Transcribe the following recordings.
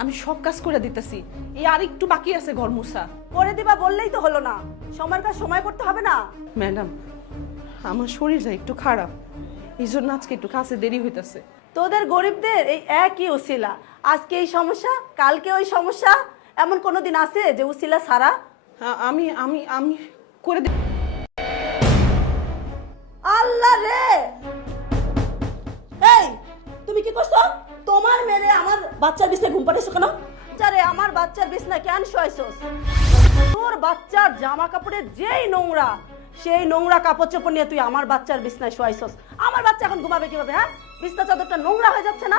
আমি সব কাজ করে দিতেছি, এই আর একটু বাকি আছে ঘর মুছা। করে দিবা বললেই তো হলো না, সময়ের কাজ সময় করতে হবে না? ম্যাডাম, আমার শরীরটা একটু খারাপ, এই জন্য আজকে একটু কাছে দেরি হইতেছে। তোদের গরিবদের এই একই উসিলা, আজকে এই সমস্যা কালকে ওই সমস্যা, এমন কোনোদিন আছে যে উসিলা ছাড়া? আমি আমি আমি করে দিই। আল্লাহ রে, এই তুমি কি করছো? তোমার মেরে আমার বাচ্চার বিছনায় ঘুম পাড়াইছো কেন? যারে আমার বাচ্চার বিছনায় কেন শোয়াইছস? তোর বাচ্চার জামা কাপড়ের যেই নোংরা, সেই নোংরা কাপড় চোপড় নিয়ে তুই আমার বাচ্চার বিছনায় শোয়াইছস। আমার বাচ্চা এখন ঘুমাবে কিভাবে? হ্যাঁ, বিছনা চাদরটা নোংরা হয়ে যাচ্ছে না?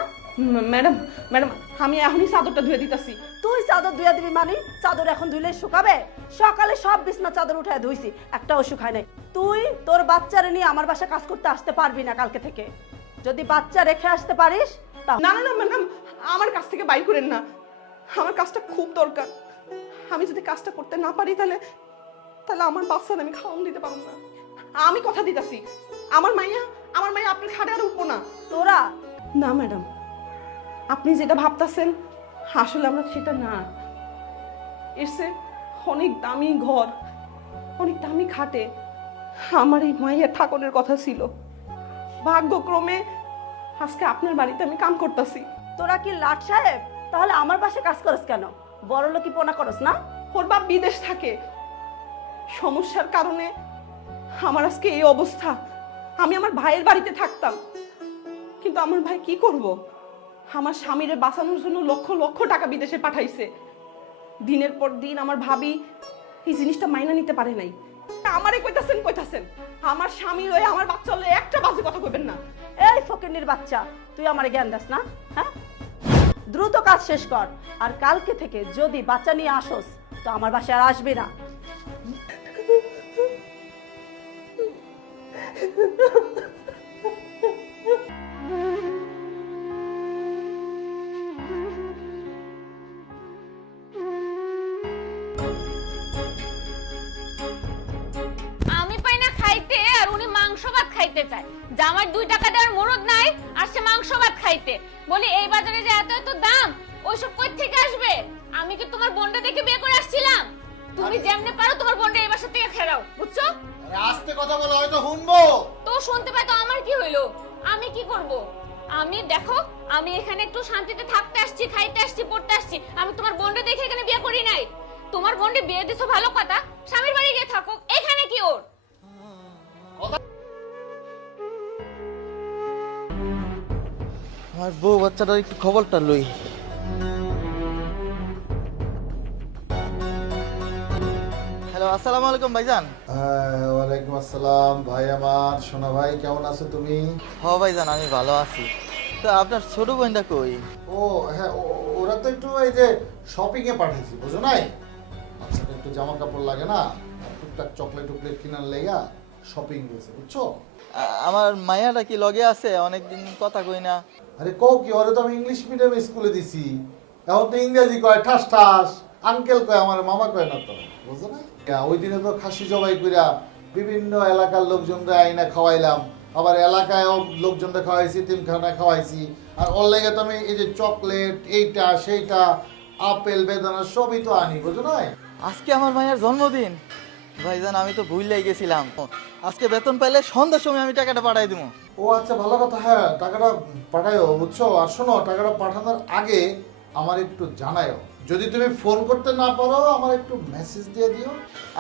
ম্যাডাম ম্যাডাম, আমি এখনই চাদরটা ধুয়ে দিতেছি। তুই চাদর ধুয়ে দিবি মানে? চাদর এখন ধুইলে শুকাবে? সকালে সব বিছনা চাদর উঠায় ধুইছি, একটাও শুকায় নাই। তুই তোর বাচ্চারে নিয়ে আমার বাসায় কাজ করতে আসতে পারবি না কালকে থেকে। যদি বাচ্চা রেখে আসতে পারিস না না না ম্যাডাম, আমার কাছ থেকে বাইর করেন না, আমার কাজটা খুব দরকার। আমি যদি কাজটা করতে না পারি তাহলে তাহলে আমার বাচ্চার আমি খাওয়ান দিতে পারবো না। আমি কথা দিতেছি, আমার মাইয়া আপনার খাটে আর উঠবো না। তোরা না ম্যাডাম, আপনি যেটা ভাবতেছেন আসলে আমরা সেটা না। এসে অনেক দামি ঘর, অনেক দামি খাটে আমার এই মাইয়ের ঠাকুরের কথা ছিল। ভাগ্যক্রমে আজকে আপনার বাড়িতে আমি কাম করতেছি। তোরা কি লাট সাহেব? তাহলে আমার বাসায় কাজ করস কেন? বড় লোকি পোনা করস না? ওর বাপ বিদেশ থাকে, সমস্যার কারণে আমার আজকে এই অবস্থা। আমি আমার ভাইয়ের বাড়িতে থাকতাম, কিন্তু আমার ভাই কি করব? আমার স্বামীরে বাঁচানোর জন্য লক্ষ লক্ষ টাকা বিদেশে পাঠাইছে। দিনের পর দিন আমার ভাবি এই জিনিসটা মাইনা নিতে পারে নাই। আমারে কইতাছেন আমার স্বামী হয়ে আমার বাচ্চা হলে একটা বাজে কথা কইবেন না। এই ফকিন্নির বাচ্চা, তুই আমারে জ্ঞান দাস না? হ্যাঁ, দ্রুত কাজ শেষ কর, আর কালকে থেকে যদি বাচ্চা নিয়ে আসোস তো আমার বাসায় আর আসবি না। আমি পাই না খাইতে আর উনি মাংস ভাত খাইতে চায়। জামাই 2 টাকা দেওয়ার মুরদ নাই আর সে মাংস ভাত খাইতে। বলি এই বাজারে যে এত এত দাম, ওইসব কই থেকে আসবে? আমি কি তোমার বোনটা দেখে বিয়ে করে আসছিলাম? তুমি যেমনে পারো তোমার বোনটা এই বাসা থেকে খেরাও, বুঝছো? আরে আস্তে কথা বলো, হয়তো শুনবো। তো শুনতে পাই তো আমার কি হইলো? আমি কি করব? আমি দেখো, আমি এখানে একটু শান্তিতে থাকতে আসছি, খাইতে আসছি, পড়তে আসছি। আমি তোমার বোনটা দেখে এখানে বিয়ে করি নাই। তোমার বোনকে বিয়ে দিছো ভালো কথা, স্বামীর বাড়ি গিয়ে থাকো, এখানে কি ওর? আর বউ বাচ্চাটার একটু খবরটা লই। হ্যালো, আসসালামু আলাইকুম ভাইজান। ওয়ালাইকুম আসসালাম ভাই আমার সোনা ভাই, কেমন আছো তুমি? হ ভাইজান, আমি ভালো আছি। তো আপনার ছোট বোনটা কই? ও হ্যাঁ, ওরা তো একটু এই যে শপিং এ পাঠিয়েছি, বুঝো নাই? বাচ্চাটা একটু জামা কাপড় লাগে না, টুকটাক চকলেট টুকলেট কিনার লেগা শপিং গেছে, বুঝছো? আমার মায়াটা কি লগে আছে? অনেকদিন কথা কই না। আরে কও কি, ওরে তো আমি ইংলিশ মিডিয়াম স্কুলে দিছি, এখন তো ইংরেজি কয় ঠাস ঠাস, আঙ্কেল কয়, আমার মামা কয় না, তো বুঝো না? ওই দিনে তো খাসি জবাই কইরা বিভিন্ন এলাকার লোকজনরা আইনা খাওয়াইলাম, আবার এলাকায়ও লোকজনরা খাওয়াইছি, তিনখানায় খাওয়াইছি। আর ওর লেগে তো আমি এই যে চকলেট এইটা সেইটা আপেল বেদানা সবই তো আনি, বুঝো না? আজকে আমার মায়ের জন্মদিন ভাইজান, আমি তো ভুললেই গেছিলাম। আজকে বেতন পাইলে সন্ধ্যার সময় আমি টাকাটা পাঠাই দেবো। ও আচ্ছা, ভালো কথা। হ্যাঁ, টাকাটা পাঠায়ও, বুঝছো? আর শোনো, টাকাটা পাঠানোর আগে আমার একটু জানায়ও। যদি তুমি ফোন করতে না পারো আমার একটু মেসেজ দিয়ে দিও।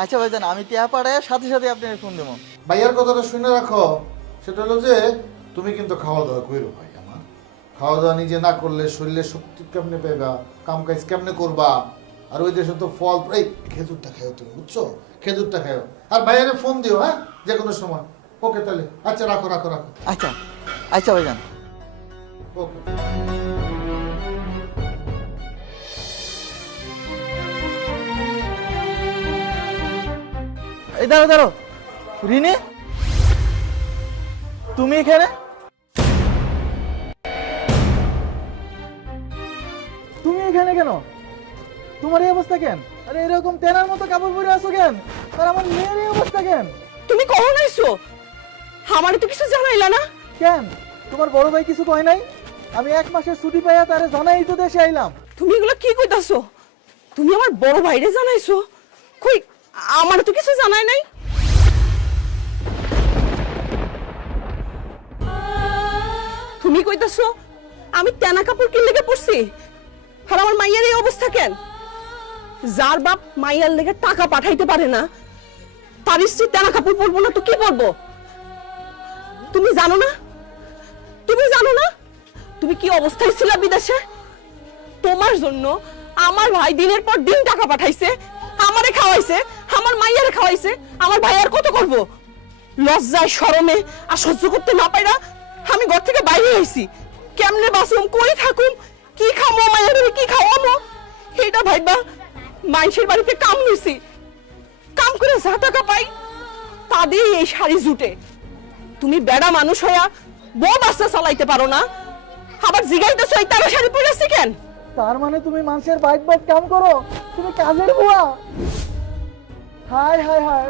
আচ্ছা ভাইজান, আমি টিয়া পাঠায় সাথে সাথে আপনাকে ফোন দেবো। ভাইয়ার কথাটা শুনে রাখো, সেটা হলো যে তুমি কিন্তু খাওয়া দাওয়া করো ভাই আমার। খাওয়া দাওয়া নিজে না করলে শরীরে শক্তি কেমনে পাইবা, কাম কাজ কেমনে করবা? আর ওই দেশে তো ফল, এই খেজুরটা খাও তুমি, বুঝছো? খেজুরটা খাও। আর ভাইয়ারে ফোন দিও, হ্যাঁ, যে কোনো সময়। ওকে তাহলে, আচ্ছা রাখো রাখো রাখো। আচ্ছা আচ্ছা ভাইজান, ওকে। এই দাঁড়ো দাঁড়ো, রিনি তুমি এখানে? তুমি এখানে কেন? তোমার এই অবস্থা কেন? আরে এরকম তেনার মতো কাপড় পরে আছো কেন? আর আমার মেয়ের এই অবস্থা কেন? তুমি কখন আইছো? আমারে তো কিছু জানাইলা না। কেন তোমার বড় ভাই কিছু কয় নাই? আমি 1 মাসের ছুটি পাইয়া তারে জানাই তো দেশে আইলাম। তুমি এগুলো কি কইতাছো? তুমি আমার বড় ভাইরে জানাইছো? কই, আমার তো কিছু জানাই নাই। তুমি কইতাছো আমি তেনা কাপড় কিনলে লেগে পড়ছি, আর আমার মাইয়ার এই অবস্থা কেন? যার বাপ মাইয়ার লেগে টাকা পাঠাইতে পারে না, তার স্ত্রী তেনা কাপড় পরবো না তো কি পরবো? তুমি জানো না? তুমি জানো না তুমি কি অবস্থায় ছিল বিদেশে? তোমার জন্য আমার ভাই দিনের পর দিন টাকা পাঠাইছে, আমারে খাওয়াইছে, আমার মাইয়ারে খাওয়াইছে। আমার ভাই আর কত করব? লজ্জায় শরমে আর সহ্য করতে না পাইরা আমি ঘর থেকে বাইরে হইছি। কেমনে বাঁচুম, কই থাকুম, কি খামো, মাইয়ারে কি খাওয়ামো, এইটা ভাইবা মানুষের বাড়িতে কাম নিছি। কাম করে যা টাকা পাই তা দিয়ে এই শাড়ি জুটে। তুমি বেড়া মানুষ হইয়া বউ বাচ্চা চালাইতে পারো না, আবার জিগাইতেছো এই তারা শাড়ি পরেছি কেন? তার মানে তুমি মানুষের বাইক বাইক কাম করো, তুমি কাজের বুয়া? হায় হায় হায়,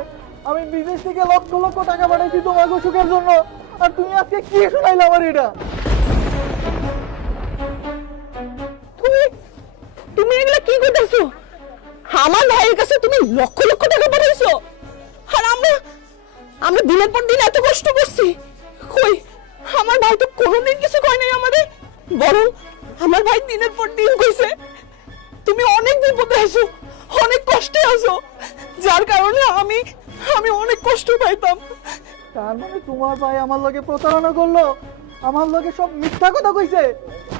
আমি বিদেশ থেকে লক্ষ লক্ষ টাকা পাঠাইছি তোমাকে সুখের জন্য, আর তুমি আজকে কি শোনাইলে আমার এটা? তুমি তুমি এগুলা কি কইতাছো? আমার ভাইয়ের কাছে তুমি লক্ষ লক্ষ টাকা পাঠাইছো, আর আমরা দিনের পর দিন এত কষ্ট করছি। কই, আমার ভাই তো কোনোদিন কিছু কয় নাই আমাদের, বরং আমার ভাই দিনের পর দিন কইছে তুমি অনেক বিপদে আছো, অনেক কষ্টে আছো, যার কারণে আমি অনেক কষ্ট পাইতাম। তার মানে তোমার ভাই আমার লগে প্রতারণা করলো, আমার লগে সব মিথ্যা কথা কইছে?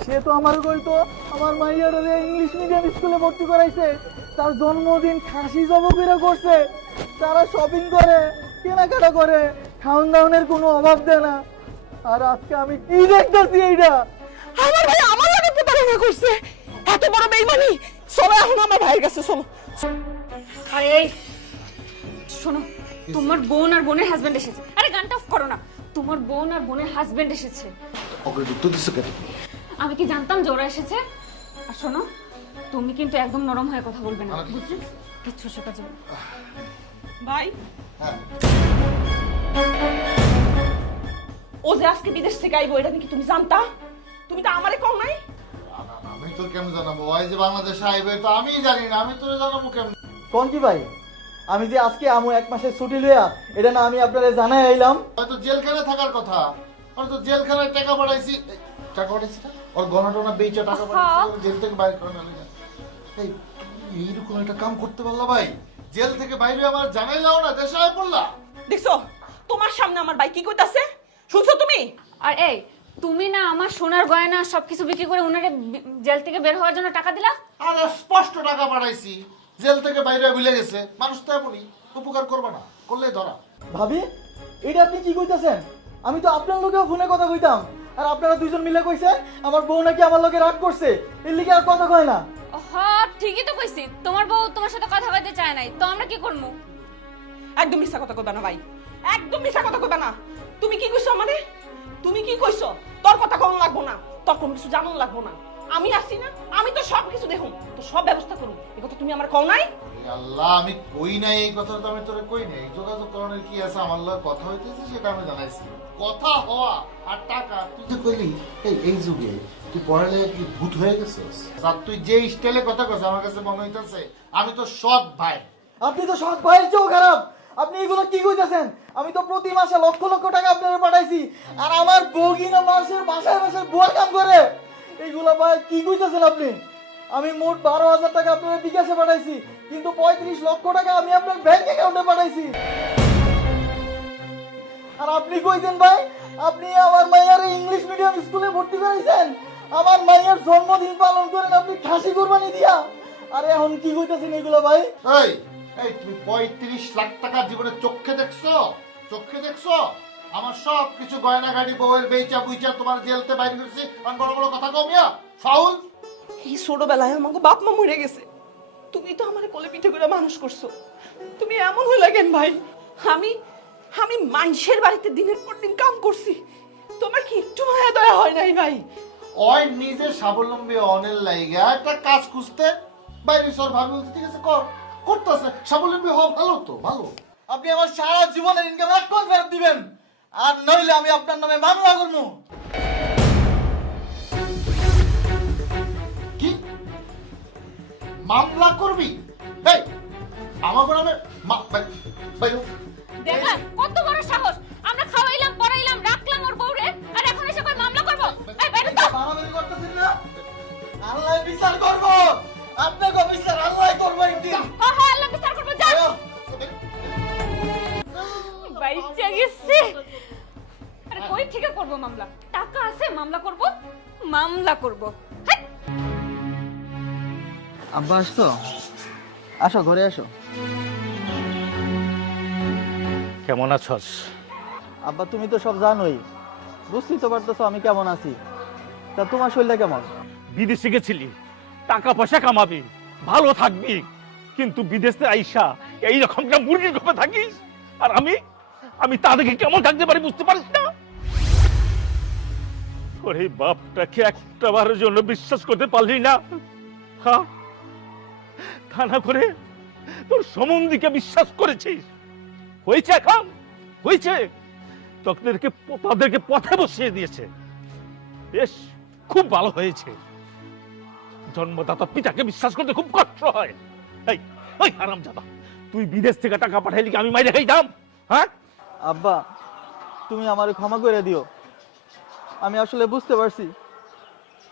সে তো আমার কইতো আমার মাইয়ারে ইংলিশ মিডিয়াম স্কুলে ভর্তি করাইছে, তার জন্মদিন খাসি জবকিরা করছে, তারা শপিং করে, কেনাকাটা করে, খাওয়ান দাওয়ানের কোনো অভাব দেয় না। আর আজকে আমি কি দেখতেছি এইটা? আমার ভাই আমার লগে প্রতারণা করছে, এত বড় বেইমানি। চলো এখন আমার ভাইয়ের কাছে চলো। আরে এই শোনো, তোমার বোন আর বোনের হাজবেন্ড এসেছে। আরে গানটা অফ করো না। তোমার বোন আর বোনের হাজবেন্ড এসেছে। ওকে যুক্ত দিছো কেন? আমি কি জানতাম যে ওরা এসেছে? আর শোনো, তুমি কিন্তু একদম নরম হয়ে কথা বলবে না, বুঝলে? কিচ্ছু শেখা যাবে না। ভাই, হ্যাঁ, ও যে আজকে বিদেশ থেকে আইবো এটা নাকি তুমি জানতা? তুমি তো আমারে কও নাই। আমি তো কেমন জানাবো? ওই যে বাংলাদেশে আইবে তো আমি জানি না, আমি তোরে জানাবো কেমন? কোন কি ভাই, আমি যে আজকে আমু এক মাসের ছুটি লইয়া, এটা না আমি আপনারে জানাই আইলাম। হয়তো জেলখানায় থাকার কথা, হয়তো জেলখানায় টাকা পাঠাইছি। টাকা পাঠাইছি না? ওর গণটনা বেচে টাকা পাঠাইছি, ওর জেল থেকে বাইরে করে না। এই এইরকম একটা কাম করতে পারলা ভাই? জেল থেকে বাইরে আমার জানাইলাও না, দেশে আয় পড়লা। দেখছো তোমার সামনে আমার ভাই কি কইতাছে, শুনছো তুমি? আর এই তুমি না আমার সোনার গয়না সবকিছু বিক্রি করে ওনারে জেল থেকে বের হওয়ার জন্য টাকা দিলা? আর স্পষ্ট টাকা পাঠাইছি, জেল থেকে বাইরে ভুলে গেছে। মানুষ তো এমনই, উপকার করবে না, করলে ধরা। ভাবি, এটা আপনি কি কইতাছেন? আমি তো আপনার লোকেও ফোনে কথা কইতাম, আর আপনারা দুইজন মিলে কইছে আমার বউ নাকি আমার লগে রাগ করছে, এর লিগে আর কথা কয় না। হ্যাঁ ঠিকই তো কইছি, তোমার বউ তোমার সাথে কথা বলতে চায় নাই, তো আমরা কি করবো? একদম মিথ্যা কথা কইবা না ভাই, একদম মিথ্যা কথা কইবা না। তুমি কি কইছো আমারে? তুমি কি কইছো? তোর কথা কোন লাগবো না, তোর কোনো কিছু জানুন লাগবো না। আমি আছি না, আমি তো সব কিছু দেখুন, তো সব ব্যবস্থা করুন। এই কথা তুমি আমার কও নাই? আল্লাহ, আমি কই নাই এই কথা, তো আমি তোরে কই নাই। যোগাযোগ করানোর কি আছে? আমার লগে কথা হইতেছে, সেটা আমি জানাইছি। কথা হওয়া আর টাকা, তুই তো কইলি এই যুগে তুই পড়ালে কি ভূত হয়ে গেছিস? আর তুই যে স্টাইলে কথা কইছ, আমার কাছে মনে হইতাছে আমি তো সৎ ভাই। আপনি তো সৎ ভাইয়ের চেয়েও খারাপ। আপনি এগুলো কি কইতাছেন? আমি তো প্রতি মাসে লক্ষ লক্ষ টাকা আপনাদের পাঠাইছি, আর আমার বউ কিনা মানুষের বাসায় বাসায় বুয়া কাম করে। এইগুলো ভাই কি কইতাছেন আপনি? আমি মোট 12,000 টাকা আপনাদের বিকাশে পাঠাইছি, কিন্তু 35 লক্ষ টাকা আমি আপনার ব্যাংক অ্যাকাউন্টে পাঠাইছি। আর আপনি কইতেন ভাই আপনি আমার মাইয়ার ইংলিশ মিডিয়াম স্কুলে ভর্তি করাইছেন, আমার মাইয়ার জন্মদিন পালন করেন আপনি খাসি কুরবানি দিয়া। আরে এখন কি কইতাছেন এগুলো ভাই? এই এই তুমি 35 লাখ টাকা জীবনে চোখে দেখছো? চোখে দেখছো? আমার সব কিছু গয়না গাড়ি বউয়ের বেচা বুইচা তোমার জেলতে বাইরে করছি, আর বড় বড় কথা কমিয়া ফাউল। এই ছোটবেলায় আমাকে বাপ মা মরে গেছে, তুমি তো আমার কোলে পিঠে করে মানুষ করছো, তুমি এমন হইলা কেন ভাই? আমি আমি মানুষের বাড়িতে দিনের পর দিন কাম করছি, তোমার কি একটু মায়া দয়া হয় নাই ভাই? ওই নিজে স্বাবলম্বী অনের লাইগা একটা কাজ খুঁজতে বাইরে সর ভাবি বলতে, ঠিক আছে কর, করতেছে। স্বাবলম্বী হওয়া ভালো তো, ভালো। আপনি আমার সারা জীবনের ইনকাম এক কোটি ফেরত দিবেন, আর নইলে আমি আপনার নামে মামলা করবো। কি মামলা করবি? এই আমার নামে বাইরে দেখলাম কত বড় সাহস, আমরা খাওয়াইলাম পড়াইলাম রাখলাম ওর বউরে, আর এখন এসে কই মামলা করব? এই বাইরে তো। মারামারি করতেছেন না? আল্লাহ বিচার করব, আপনাকে বিচার আল্লাহ করব একদিন। হ্যাঁ হ্যাঁ, আল্লাহ বিচার করব, যা। বাইচা গেছে। আরে কই থেকে করব মামলা? টাকা আছে, মামলা করব, মামলা করব। হাই! আব্বা আসতো? আসো ঘরে আসো। কেমন আছস? আব্বা তুমি তো সব জানোই, বুঝতেই তো পারতেছো আমি কেমন আছি। তা তোমার শরীরটা কেমন? বিদেশে গেছিলি, টাকা পয়সা কামাবি, ভালো থাকবি, কিন্তু বিদেশে আইসা এইরকম একটা মুরগির ঘরে থাকিস, আর আমি তাদেরকে কেমন থাকতে পারি বুঝতে পারিস না? ওরে বাপটাকে একটাবারের জন্য বিশ্বাস করতে পারলি না? হ্যাঁ, তা না করে তোর সম্বন্ধীকে বিশ্বাস করেছিস। হয়েছে এখন, হয়েছে, তাদেরকে পথে বসিয়ে দিয়েছে। বেশ, খুব ভালো হয়েছে। জন্মদাতা পিতাকে বিশ্বাস করতে খুব কষ্ট হয়। এই ওই হারামজাদা, তুই বিদেশ থেকে টাকা পাঠাইলি কি আমি মাইরে খাইতাম? হ্যাঁ আব্বা তুমি আমারে ক্ষমা করে দিও, আমি আসলে বুঝতে পারছি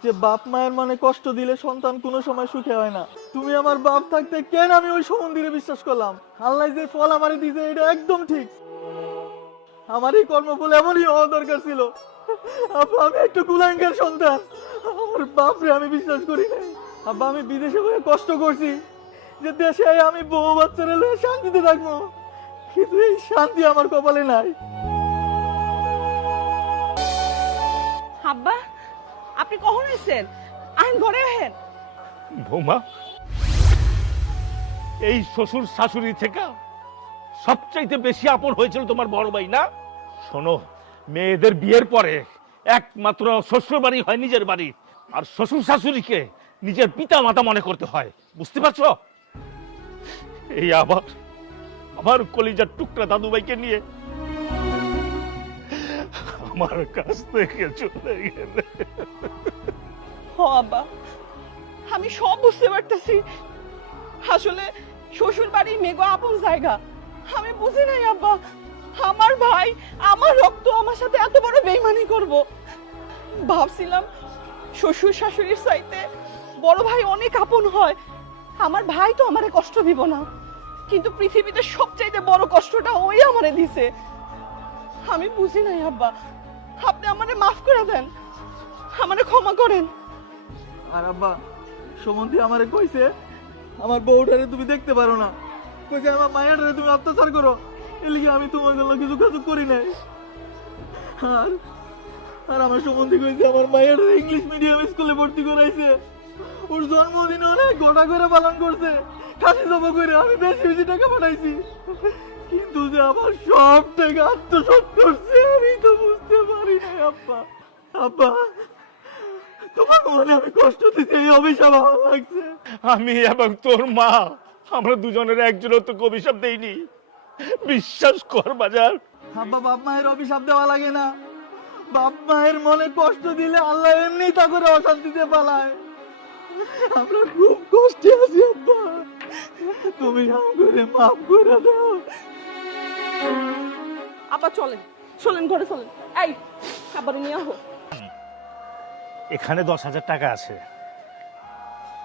যে বাপ মায়ের মানে কষ্ট দিলে সন্তান কোনো সময় সুখে হয় না। তুমি আমার বাপ থাকতে কেন আমি ওই সম্বন্ধীরে বিশ্বাস করলাম? আল্লাহ যে ফল আমারে দিয়েছে এটা একদম ঠিক। আমার এই কর্মফল এমনই হওয়া দরকার ছিল। আব্বা আমি একটু কুলাঙ্গার সন্তান, আমার বাপরে আমি বিশ্বাস করি নাই। আব্বা আমি বিদেশে হয়ে কষ্ট করছি যে দেশে আমি বউ বাচ্চারা লয়ে শান্তিতে থাকবো, কিন্তু এই শান্তি আমার কপালে নাই। আব্বা আপনি কখন এসেছেন? আইন ঘরে আহেন। বৌমা, এই শ্বশুর শাশুড়ি থেকে সবচাইতে বেশি আপন হয়েছিল তোমার বড় ভাই না? শোনো, মেয়েদের বিয়ের পরে একমাত্র শ্বশুর বাড়ি হয় নিজের বাড়ি, আর শ্বশুর শাশুড়িকে নিজের পিতা মাতা মনে করতে হয়, বুঝতে পারছো? এই আমার কলিজার টুকরা দাদু ভাইকে নিয়ে আমার কাছ থেকে চলে গেলে। হ আব্বা, আমি সব বুঝতে পারতেছি। আসলে শ্বশুর বাড়ি মেগো আপন জায়গা, আমি বুঝি নাই আব্বা। আমার ভাই, আমার রক্ত, আমার সাথে এত বড় বেইমানি করব। ভাবছিলাম শ্বশুর শাশুড়ির চাইতে বড় ভাই অনেক আপন হয়, আমার ভাই তো আমারে কষ্ট দিব না, কিন্তু পৃথিবীতে সবচাইতে বড় কষ্টটা ওই আমারে দিছে। আমি বুঝি নাই আব্বা, আপনি আমারে মাফ করে দেন, আমারে ক্ষমা করেন। আর আব্বা সমন্ধি আমারে কইছে আমার বউটারে তুমি দেখতে পারো না, কইছে আমার মায়েরারে তুমি অত্যাচার করো, এলিগে আমি তোমার জন্য কিছু কাজ করি নাই। আর আর আমার সম্বন্ধে কইছে আমার মায়েরারে ইংলিশ মিডিয়াম স্কুলে ভর্তি করাইছে, ওর জন্মদিনে অনেক গোটা করে পালন করছে, খাসি জমা করে আমি বেশি বেশি টাকা পাঠাইছি, কিন্তু যে আমার সব টাকা আত্মসাৎ করছে আমি তো বুঝতে পারি না। আব্বা আব্বা তোমার মনে আমি কষ্ট দিতে এই অভিশাপ আমার লাগছে। আমি এবং তোর মা, আমরা দুজনের একজনও তো অভিশাপ দেইনি, বিশ্বাস কর বাজার। আব্বা বাপ মায়ের অভিশাপ দেওয়া লাগে না, বাপ মায়ের মনে কষ্ট দিলে আল্লাহ এমনি তা করে অশান্তিতে পালায়। আমরা খুব কষ্টে আছি আব্বা, তুমি আমাকে মাফ করে দাও। আপা চলেন, চলেন ঘরে চলেন। এই আবার নিয়ে আহো। এখানে 10,000 টাকা আছে,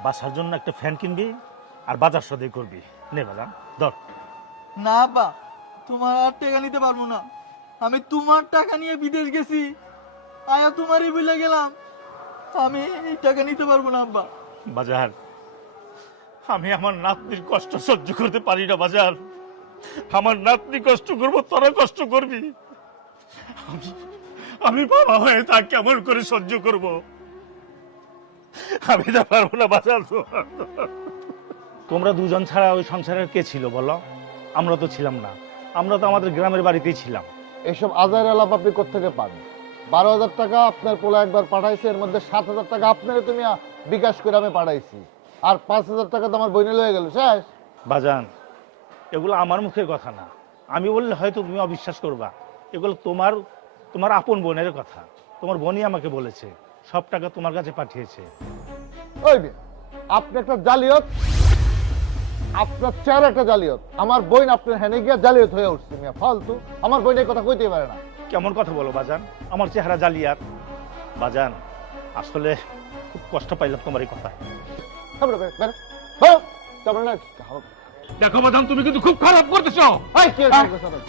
বাসার জন্য একটা ফ্যান কিনবি আর বাজার সদাই করবি, নে বাজার ধর। না আব্বা তোমার আর টাকা নিতে পারবো না, আমি তোমার টাকা নিয়ে বিদেশ গেছি, আয়া তোমারই ভুলে গেলাম, আমি এই টাকা নিতে পারবো না আব্বা। বাজার, আমি আমার নাতনির কষ্ট সহ্য করতে পারি না বাজার, আমার নাতনি কষ্ট করবো তোরা কষ্ট করবি, আমি বাবা হয়ে তা কেমন করে সহ্য করব? আমি তা পারবো না বাজার। তোমরা দুজন ছাড়া ওই সংসারের কে ছিল বলো? আমরা তো ছিলাম না, আমরা তো আমাদের গ্রামের বাড়িতেই ছিলাম। এসব আজার আলাপ আপনি কোথেকে পান? 12,000 টাকা আপনার পোলা একবার পাঠাইছে, এর মধ্যে 7,000 টাকা আপনার তুমি বিকাশ করে আমি পাঠাইছি, আর 5,000 টাকা তো আমার বইনে লয়ে গেল শেষ। বাজান, এগুলো আমার মুখের কথা না, আমি বললে হয়তো তুমি অবিশ্বাস করবা, এগুলো তোমার আপন বোনের কথা, তোমার বোনই আমাকে বলেছে সব টাকা তোমার কাছে পাঠিয়েছে। ওই আপনি একটা জালিয়াত, আপনার চেহারা একটা জালিয়াত, আমার বোন আপনার হ্যানে গিয়া জালিয়াত হয়ে উঠছে মিয়া, ফালতু। আমার বোন এই কথা কইতে পারে না। কেমন কথা বলো বাজান? আমার চেহারা জালিয়াত? বাজান, আসলে খুব কষ্ট পাইলাম তোমার এই কথা। বেরো, বেরো, বেরো, বেরো। তারপরে না, দেখো বাজান, তুমি কিন্তু খুব খারাপ করতেছো। এই, কি হয়েছে?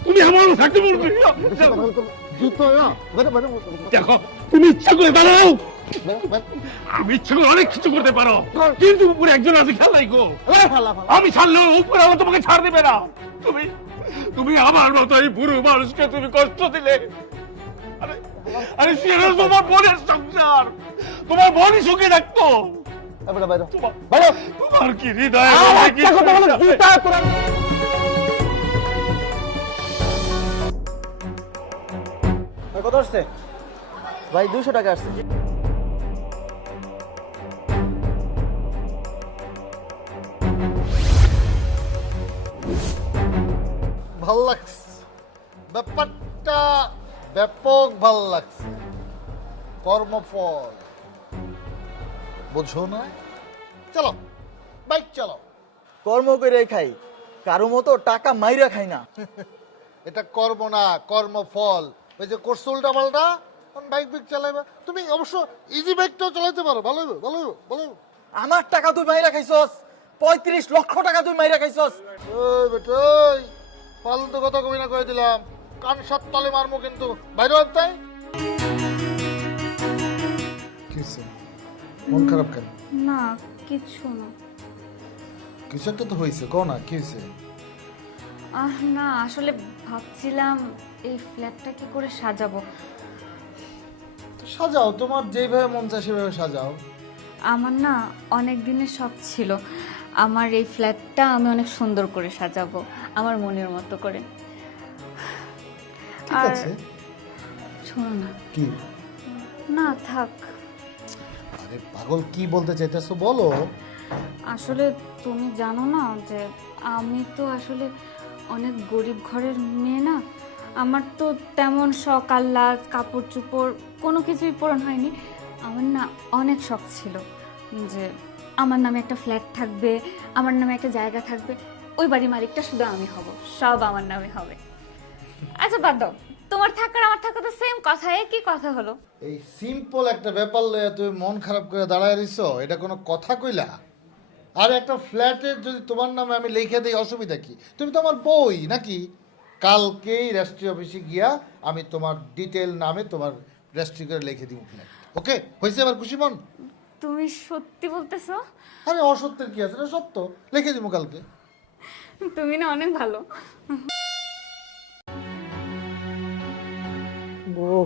তুমি আমার থাকতে বলবে বেশি কথা বলতে জুতো না। বেরো, বেরো, দেখো, তুমি ইচ্ছা করে দাঁড়াও। বেরো, বেরো। আমি ইচ্ছা করে অনেক কিছু করতে পারো, কিন্তু উপরে একজন আছে খেলাই গো। এই, ফালা, ফালা। আমি ছাড়লেও উপরে আমার তোমাকে ছাড় দেবে না। তুমি তুমি আমার মতো এই বুড়ো মানুষকে তুমি কষ্ট দিলে। আরে আরে সেটা তোমার বোনের সংসার, তোমার বোনই সুখে থাকতো। বেরো, বেরো, তোমার বেরো। তোমার কি হৃদয়? একটা কথা বলো, জুতা তোরা। কত আসছে ভাই? 200 টাকা আসছে। ভাল লাগছে ব্যাপারটা, ব্যাপক ভাল লাগছে। কর্মফল বুঝো না? চলো, বাইক চলো। কর্ম করে খাই, কারো মতো টাকা মাইরা খাই না। এটা কর্ম না, কর্মফল। ওই যে করছো উল্টা পাল্টা, বাইক বাইক চালাইবা। তুমি অবশ্য ইজি বাইকটাও চালাইতে পারো, ভালো হবে, ভালো হবে, ভালো হবে। আমার টাকা তুই মাইরা খাইছস, 35 লক্ষ টাকা তুই মাইরা খাইছস। ওই বেটা, ওই ফালতু কথা কবি না, কয়ে দিলাম। কান সাত তলে মারমো কিন্তু। বাইরে তাই কিসে মন খারাপ কেন? না কিছু না। কিছু একটা তো হয়েছে, কও না কি হয়েছে? না আসলে ভাবছিলাম এই ফ্ল্যাটটা কি করে সাজাবো। সাজাও, তোমার যেভাবে মন চায় সেভাবে সাজাও। আমার না অনেক দিনের শখ ছিল, আমার এই ফ্ল্যাটটা আমি অনেক সুন্দর করে সাজাবো, আমার মনের মতো করে। ঠিক আর আছে, শোনো না। কি? না থাক, আরে পাগল, কি বলতে চাইতেছো বলো। আসলে তুমি জানো না যে আমি তো আসলে অনেক গরিব ঘরের মেয়ে না, আমার তো তেমন শখ আহ্লাদ কাপড় চোপড় কোনো কিছুই পূরণ হয়নি। আমার না অনেক শখ ছিল যে আমার নামে একটা ফ্ল্যাট থাকবে, আমার নামে একটা জায়গা থাকবে, ওই বাড়ির মালিকটা শুধু আমি হব, সব আমার নামে হবে। আচ্ছা বাদ দাও, তোমার থাকার আমার থাকা তো সেম কথা, একই কথা হলো। এই সিম্পল একটা ব্যাপার লইয়া তুমি মন খারাপ করে দাঁড়ায় রইছো, এটা কোনো কথা কইলা? আর একটা ফ্ল্যাটের যদি তোমার নামে আমি লিখে দিই, অসুবিধা কি? তুমি তো আমার বই নাকি? কালকেই রেজিস্ট্রি অফিসে গিয়া আমি তোমার ডিটেল নামে তোমার রেজিস্ট্রি করে লিখে দিব ফ্ল্যাট। ওকে, হয়েছে এবার খুশি মন? তুমি সত্যি বলতেছো? আরে অসত্যের কি আছে, এটা সত্য। লিখে দিব কালকে। তুমি না অনেক ভালো। বউ,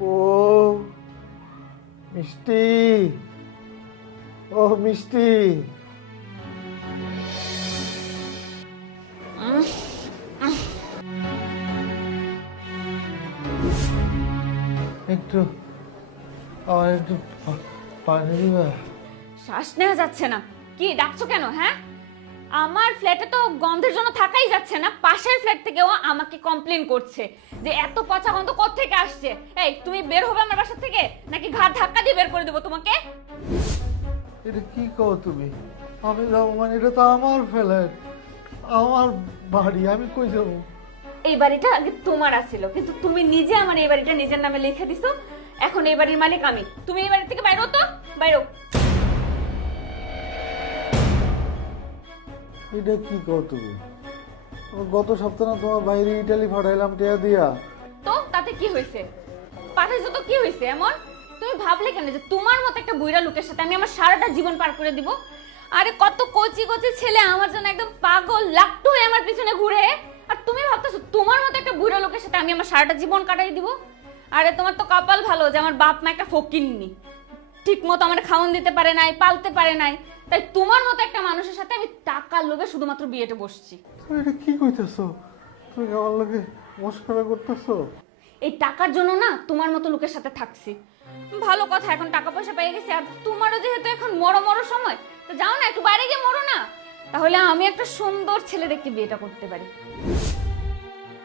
বউ, মিষ্টি, ও মিষ্টি। একটু আমার একটু পানি দিবা? শ্বাস নেওয়া যাচ্ছে না। কি ডাকছো কেন? হ্যাঁ, আমার ফ্ল্যাটে তো গন্ধের জন্য থাকাই যাচ্ছে না, পাশের ফ্ল্যাট থেকেও আমাকে কমপ্লেন করছে যে এত পচা গন্ধ কোত্থেকে আসছে। এই তুমি বের হবে আমার বাসা থেকে, নাকি ঘাট ধাক্কা দিয়ে বের করে দেবো তোমাকে? এটা কি কও তুমি? আমি যাবো মানে? এটা তো আমার ফ্ল্যাট, আমার বাড়ি, আমি কই যাবো? এই বাড়িটা আগে তোমার আছিল, কিন্তু তুমি নিজে আমার এই বাড়িটা নিজের নামে লিখে দিছো। এখন এই বাড়ির মালিক আমি, তুমি এই বাড়ি থেকে বাইরো তো, বাইরো। এটা কি কও তুমি? গত সপ্তাহে তোমার বাইরে ইটালি পাঠাইলাম টিয়া দিয়া। তো তাতে কি হয়েছে? পাঠাইছো তো কি হয়েছে এমন? তুমি ভাবলে কেন যে তোমার মতো একটা বুইড়া লোকের সাথে আমি আমার সারাটা জীবন পার করে দিব? আরে কত কচি কচি ছেলে আমার জন্য একদম পাগল লাট্টু হয়ে আমার পিছনে ঘুরে, আর তুমি ভাবতেছো তোমার মতো একটা বুইড়া লোকের সাথে আমি আমার সারাটা জীবন কাটাই দিব? আরে তোমার তো কপাল ভালো যে আমার বাপ মা একটা ফকিন্নি, ঠিক মতো আমার খাওয়ান দিতে পারে নাই, পালতে পারে নাই, তাই তোমার মতো একটা মানুষের সাথে আমি টাকার লোভে শুধুমাত্র বিয়েতে বসছি। তুমি এটা কি কইতেছো? তুমি আমার লোকে মস্করা করতেছো? এই টাকার জন্য না তোমার মতো লোকের সাথে থাকছি। ভালো কথা, এখন টাকা পয়সা পেয়ে গেছি, আর তোমারও যেহেতু এখন মরো সময়, তো যাও না একটু বাইরে গিয়ে মরো না, তাহলে আমি একটা সুন্দর ছেলে দেখে বিয়েটা করতে পারি।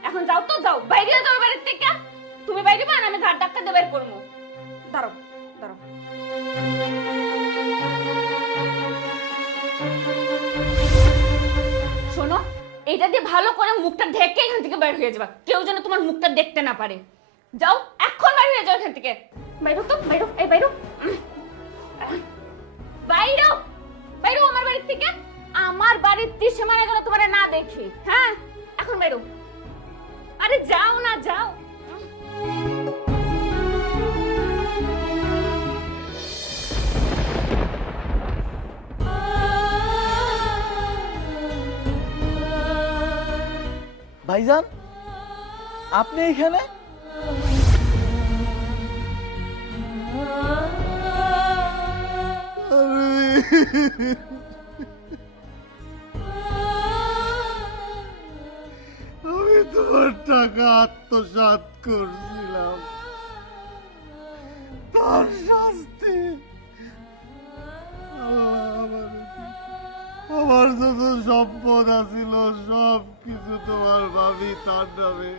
এখন যাও তো, যাও বাইরে যাও বাড়ির থেকে। তুমি বাইরে পান, আমি ঘাট ধাক্কা দিয়ে বের করবো। দাঁড়াও দাঁড়াও। এটা দিয়ে ভালো করে মুখটা ঢেকে এখান থেকে বের হয়ে যাবা, কেউ যেন তোমার মুখটা দেখতে না পারে। যাও, এখন বের হয়ে যাও এখান থেকে। বাইরো তো, বাইরো, এই বাইরো, বাইরো, বাইরো আমার বাড়ির থেকে। আমার বাড়ির ত্রিসীমানা যেন তোমার না দেখি। হ্যাঁ, এখন বাইরো। আরে যাও না, যাও। ভাইজান, আপনি এখানে? আমি তোমার টাকা আত্মসাৎ করছিলাম, তার শাস্তি আমার যত সম্পদ আছিল সব কিছু তোমার ভাবি তার নামে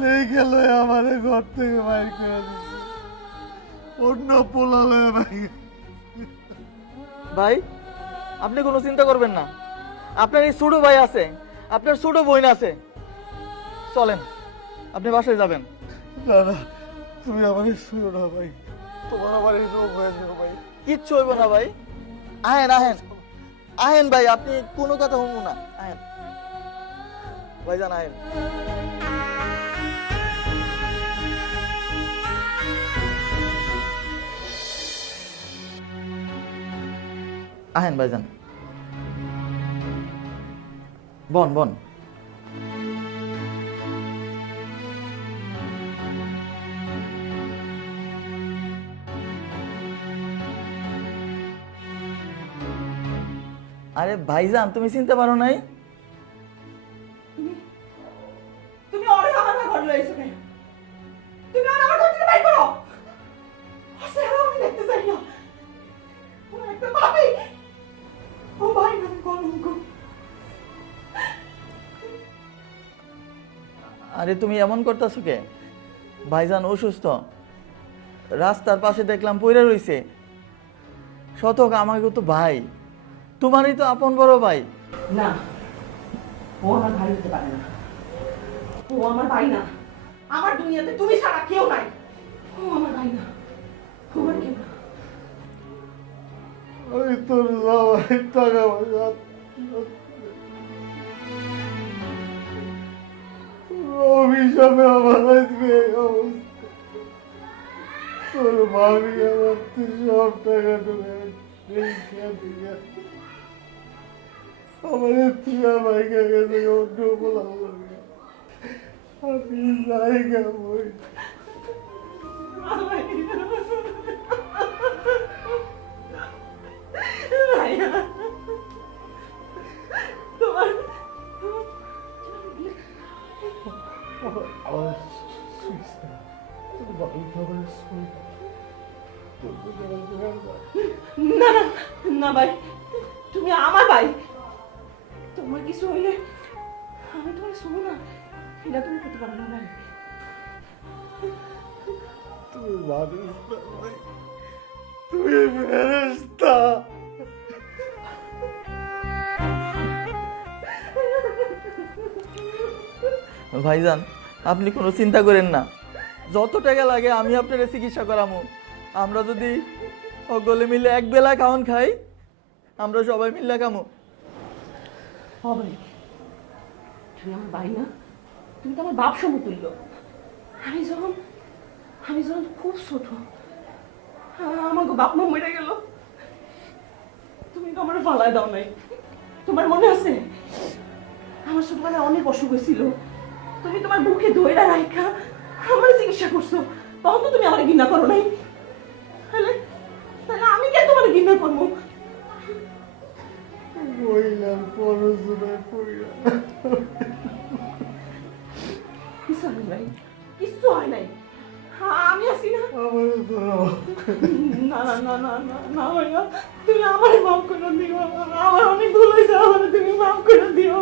লেগে লয়ে আমার ঘর থেকে বাইর করে দিচ্ছে, অন্য পোলা লয়ে বাইর। ভাই, আপনি কোনো চিন্তা করবেন না। আপনার এই ছোট ভাই আছে, আপনার ছোট বোন আছে। চলেন, আপনি বাসায় যাবেন। না না, তুমি আমার শুনো না ভাই, তোমার আমার এই রোগ হয়ে যাবে ভাই। কিচ্ছু হইব না ভাই। আহেন আহেন আহেন ভাই, আপনি কোনো কথা শুনবো না। আহেন ভাইজান, আহেন। আহেন ভাইজান, বন বন। আরে ভাইজান, তুমি চিনতে পারো নাই? তুমি ওরে আমার ঘর লইছো কেন? তুমি আর আমার ঘর থেকে বাইর করো। আসলে আমি দেখতে চাই না। ও একটা পাপী। ও ভাই না কলঙ্ক। আরে তুমি এমন করতেছো কে? ভাইজান অসুস্থ, রাস্তার পাশে দেখলাম পড়ে রইছে। শতক আমাকে তো ভাই, তোমারই তো আপন বড় ভাই। না, ও আমার ভাই হতে পারে না। ও আমার ভাই না। আমার দুনিয়াতে তুমি ছাড়া কেউ নাই। ও আমার ভাই না। ও আমার কেউ না। আমি তোর জামাই টাকা পয়সা অভিশাপে আমার আজকে এই অবস্থা। তোর ভাবি আমার তুই সব টাকা ঢুকে আমার তুই ভাইকে গেছে অন্য বলা আমি জায়গা বই। তোমার আমার সুইচটা তোর ভাবি খাবার সুইচ না না না ভাই, তুমি আমার ভাই। তোমার কিছু হইলে আমি তোমার শুনো না, এটা তুমি করতে পারো না ভাই। তুই মানুষ না ভাই, তুই ফেরেশতা। ভাইজান, আপনি কোনো চিন্তা করেন না। যত টাকা লাগে আমি আপনার চিকিৎসা করামো। আমরা যদি সকলে মিলে এক বেলা খাওয়ান খাই, আমরা সবাই মিলে খামো। হবে, তুমি আমার ভাই না, তুমি তো আমার বাপ সমতুল্য। আমি যখন খুব ছোট, আমাকে বাপ মা মরে গেল, তুমি তো আমার ফালায় দাও নাই। তোমার মনে আছে আমার ছোটবেলায় অনেক অসুখ হয়েছিল, তুমি তোমার বুকে দইরা রাখা আমার চিকিৎসা করছো, তখন তো তুমি আমার ঘৃণা করো নাই। তাহলে আমি কেন তোমার ঘৃণা করবো? মহিলার পড়াশোনায় পড়িয়া কিছু হয় নাই, কিচ্ছু হয় নাই, আমি আছি না। আমার না না না না না না ভাইয়া, তুমি আমার মাফ করে দিও। আমার অনেক ভুল হয়েছে, আমার তুমি মাফ করে দিও।